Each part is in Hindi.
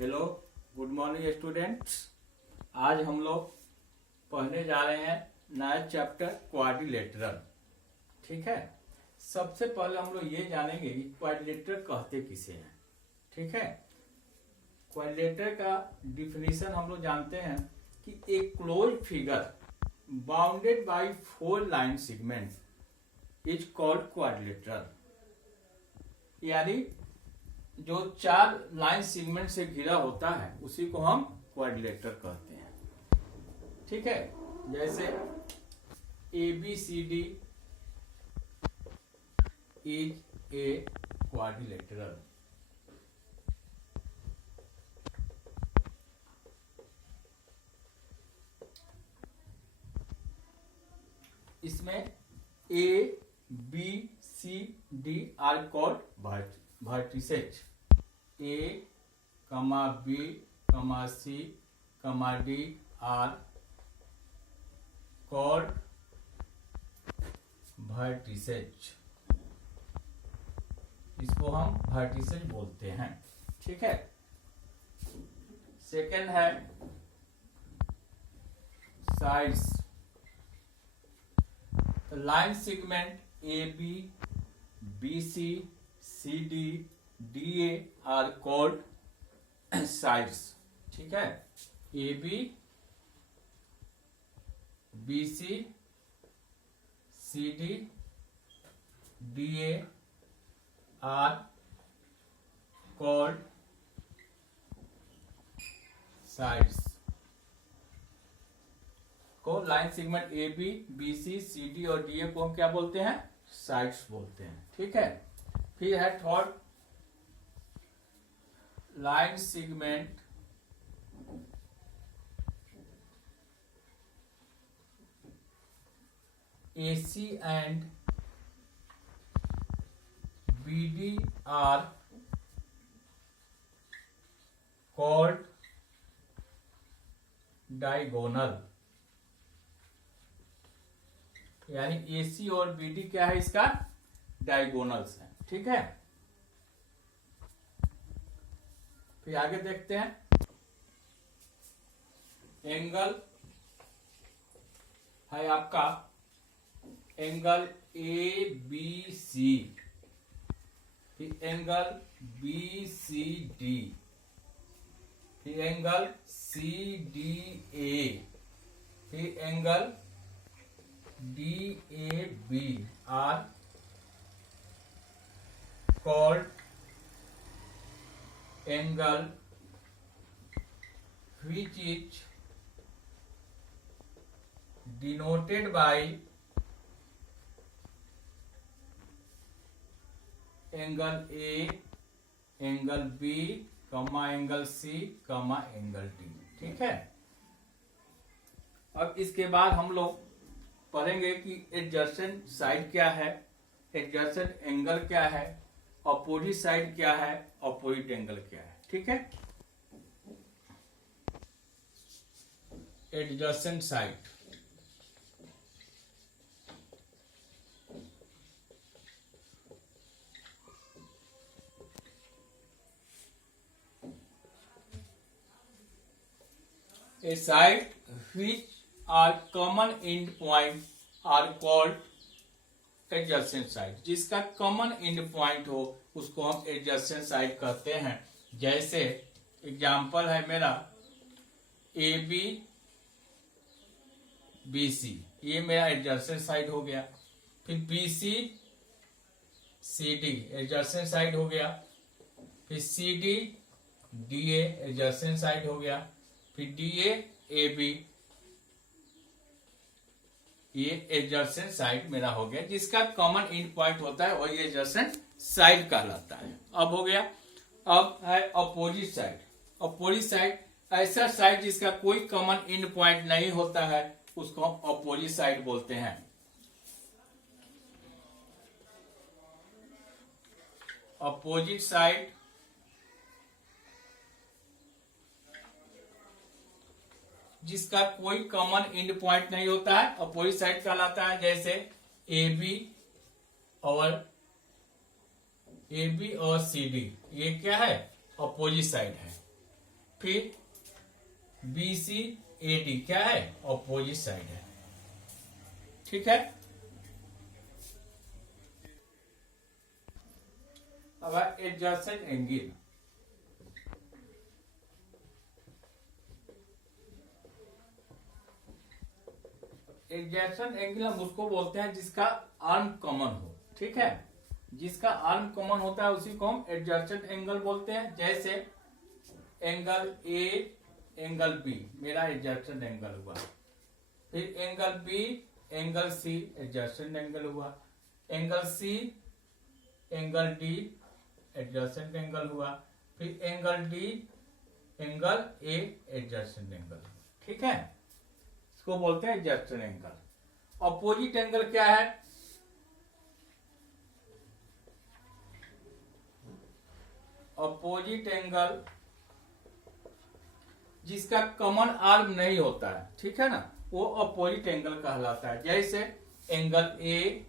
Hello, good morning students. आज हम लोग पढ़ने जा रहे हैं नया चैप्टर क्वाड्रिलेटरल। ठीक है, सबसे पहले हम लोग ये जानेंगे कि क्वाड्रिलेटरल कहते किसे हैं। ठीक है, क्वाड्रिलेटरल का डिफिनीशन हम लोग जानते हैं कि एक closed figure bounded by 4 line segment is called quadrilateral. यानी जो 4 लाइन सेगमेंट से घिरा होता है उसी को हम क्वाड्रिलेटरल कहते हैं। ठीक है, जैसे ABCD इज ए क्वाड्रिलेटरल। इसमें ABCD are called vertices। A, B, C, D are called vertices। इसको हम vertices बोलते हैं। ठीक है, सेकेंड है sides. Line segment AB, BC, CD, DA are called sides. ठीक है, AB, BC, CD, DA are called sides. को line segment AB, BC, CD और DA को हम क्या बोलते हैं? साइड्स बोलते हैं। ठीक है, फिर है third line segment AC and BD are called diagonal. यानी AC और BD क्या है? इसका डायगोनल्स है। ठीक है, फिर आगे देखते हैं। एंगल है आपका एंगल ABC, फिर एंगल BCD, फिर एंगल CDA, फिर angle DAB are called angle which is denoted by angle A, angle B, angle C, angle D। ठीक है, अब इसके बाद हम लोग पढ़ेंगे कि एडजसेंट साइड क्या है, एडजसेंट एंगल क्या है, अपोजिट साइड क्या है, अपोजिट एंगल क्या है। ठीक है, adjacent side a side which are common end point are called adjacent side. जिसका कॉमन एंड पॉइंट हो उसको हम एडजसेंट साइड कहते हैं। जैसे एग्जांपल है मेरा AB BC, ये मेरा एडजसेंट साइड हो गया। फिर BC CD एडजसेंट साइड हो गया। फिर CD DA एडजसेंट साइड हो गया। फिर DA AB ये एडजसेंट साइड मेरा हो गया। जिसका कॉमन एंड पॉइंट होता है वही एडजसेंट साइड कहलाता है। अब हो गया। अब है अपोजिट साइड। अपोजिट साइड ऐसा साइड जिसका कोई कॉमन एंड पॉइंट नहीं होता है उसको हम अपोजिट साइड बोलते हैं। अपोजिट साइड जिसका कोई कॉमन एंड पॉइंट नहीं होता है अपोजिट साइड कहलाता है। जैसे AB और AB और CD ये क्या है? अपोजिट साइड है। फिर बी सी ए डी क्या है, ऑपोजिट साइड है। ठीक है, अब एडजेसेंट एंगल। एडजेसेंट एंगल हम उसको बोलते हैं जिसका आर्म कॉमन हो। ठीक है, जिसका आर्म कॉमन होता है उसी को हम एडजेसेंट एंगल बोलते हैं। जैसे एंगल ए एंगल बी मेरा एडजेसेंट एंगल हुआ, फिर angle B angle C adjacent angle हुआ, angle C angle D adjacent angle हुआ, फिर angle D angle A adjacent angle. ठीक है, इसको बोलते हैं एडजेसेंट एंगल। ऑपोजिट एंगल क्या है, ऑपोजिट एंगल जिसका कॉमन आर्म नहीं होता है। ठीक है ना, वो ऑपोजिट एंगल कहलाता है। जैसे एंगल ए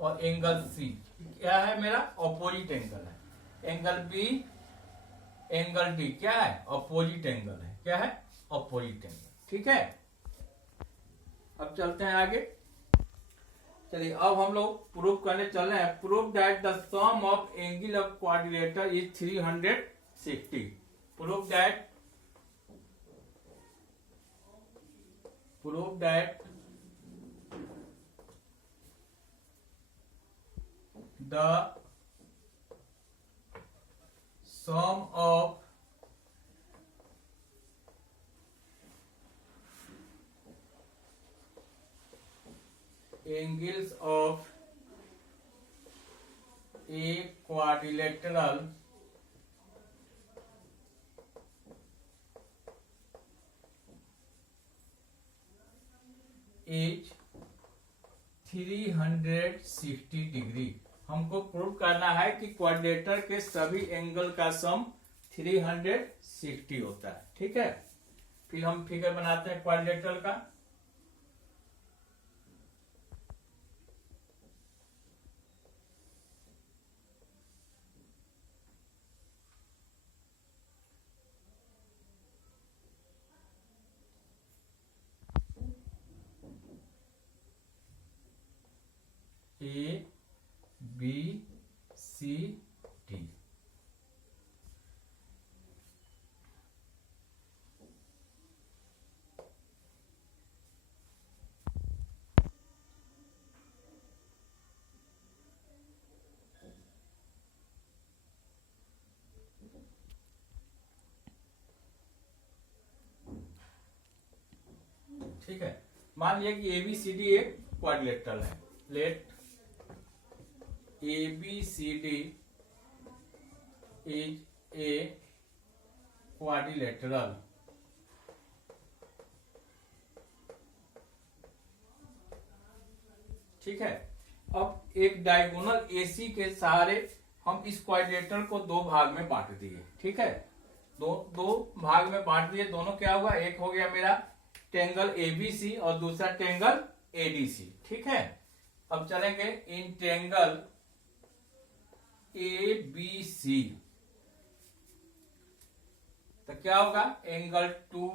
और एंगल सी क्या है, मेरा ऑपोजिट एंगल है। एंगल बी एंगल डी क्या है, ऑपोजिट एंगल है। क्या है, ऑपोजिट एंगल। ठीक है, अब चलते हैं आगे। चलिए अब हम लोग प्रूव करने चल रहे हैं। Prove that the sum of angle of quadrilateral is 360। Prove that the sum of angles of a quadrilateral is 360 degree. हमको प्रूव करना है कि क्वाड्रिलेटर के सभी एंगल का सम 360 होता है। ठीक है, फिर हम फिगर बनाते हैं क्वाड्रिलेटर का। A B C D. ठीक है, मान लिया कि ABCD एक क्वाड्रिलेटरल है। Let ABCD is a quadrilateral। ठीक है, अब एक डायगोनल AC के सहारे हम इस क्वाड्रिलेटर को दो भाग में बांट दिए। ठीक है, दो भाग में बांट दिए। दोनों क्या हुआ, एक हो गया मेरा ट्रायंगल ABC और दूसरा ट्रायंगल ADC। ठीक है, अब चलेंगे इन ट्रायंगल ABC। तो क्या होगा, angle 2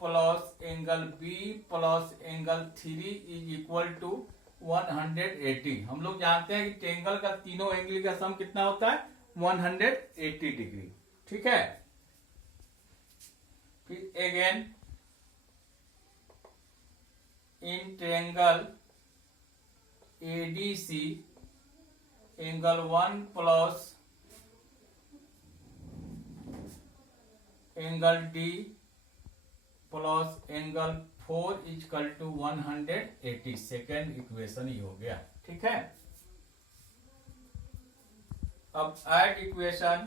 plus angle B plus angle 3 is equal to 180। हम लोग जानते हैं कि ट्रायंगल का तीनों एंगल का सम कितना होता है, 180 डिग्री। ठीक है, फिर again in triangle ADC angle 1 plus angle D plus angle 4 equal to 180। Second equation ही हो गया। ठीक है, अब add equation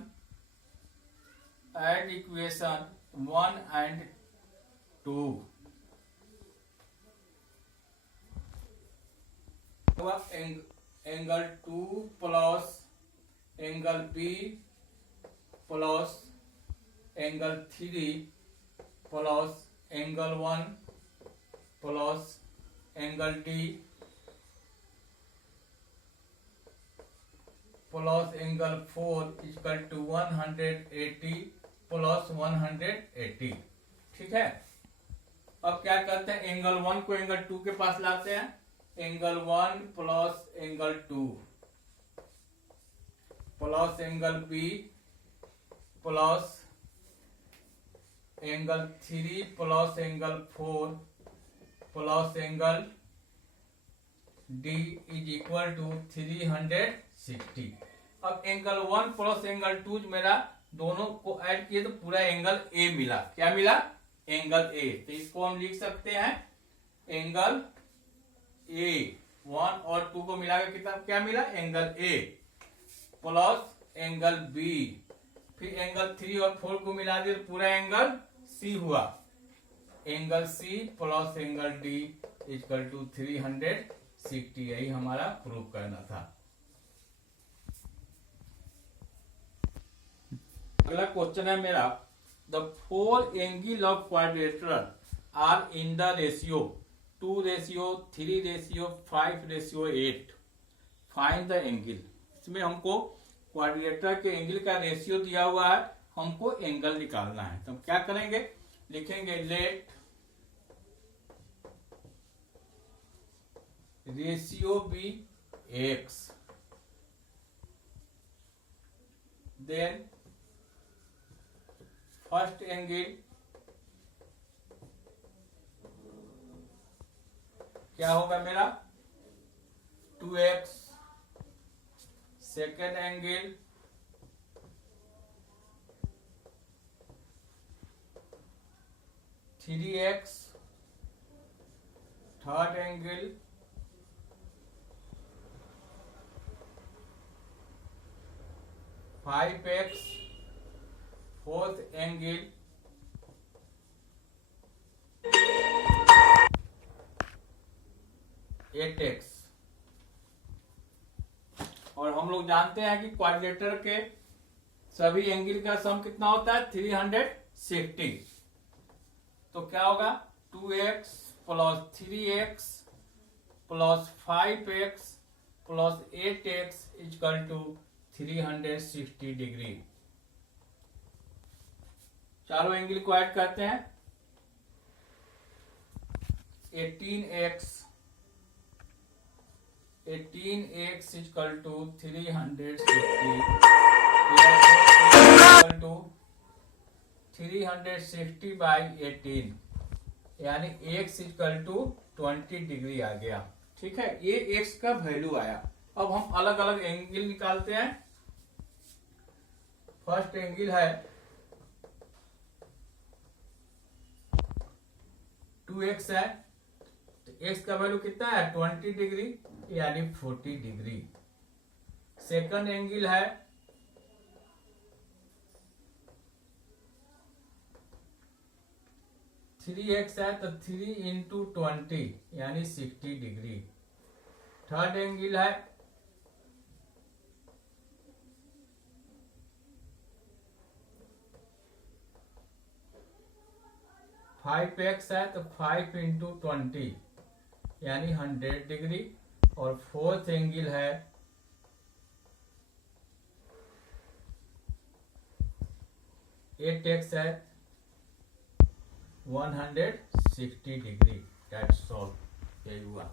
1 and 2। Angle 2 plus angle B plus angle 3 plus angle 1 plus angle D plus angle 4 equal to 180 plus 180। ठीक है, अब क्या करते हैं, एंगल 1 को एंगल 2 के पास लाते हैं। Angle 1 plus angle 2 plus angle B plus angle 3 plus angle 4 plus angle D is equal to 360। अब एंगल 1 प्लस एंगल 2 मेरा दोनों को ऐड किए तो पूरा एंगल ए मिला। क्या मिला, एंगल ए। तो इसको हम लिख सकते हैं एंगल ए। 1 और 2 को मिलाकर कितना क्या मिला, angle A plus angle B, फिर एंगल 3 और 4 को मिला दिए तो पूरा एंगल सी हुआ। Angle C plus angle D equal to 360। यही हमारा प्रूव करना था। अगला क्वेश्चन है मेरा, the four angle of quadrilateral are in the ratio 2:3:5:8। Find the angle. इसमें हमको क्वाड्रिलेटरल के एंगल का रेशियो दिया हुआ है, हमको एंगल निकालना है। तो हम क्या करेंगे, लिखेंगे let ratio be x, then first angle क्या होगा मेरा 2x, second angle 3x, third angle 5x, fourth angle 8x। और हम लोग जानते हैं कि क्वाड्रिलेटरल के सभी एंगल का सम कितना होता है, 360। तो क्या होगा 2x plus 3x plus 5x plus 8x equal to 360 degree. चारों एंगल को ऐड करते हैं। 18x equal to 360 equal to 360 by 18, यानी x इक्वल टू 20 डिग्री आ गया। ठीक है, ये x का वैल्यू आया। अब हम अलग अलग एंगल निकालते हैं। फर्स्ट एंगल है 2x है, तो x का वैल्यू कितना है 20 डिग्री, यानी 40 डिग्री। सेकंड एंगल है 3x है, तो 3 इंटू 20 यानी 60 डिग्री। थर्ड एंगल है 5x है, तो 5 इंटू 20 यानी 100 डिग्री। और फोर्थ एंगल है 8x है, 160 डिग्री। दैट्स ऑल, यही हुआ।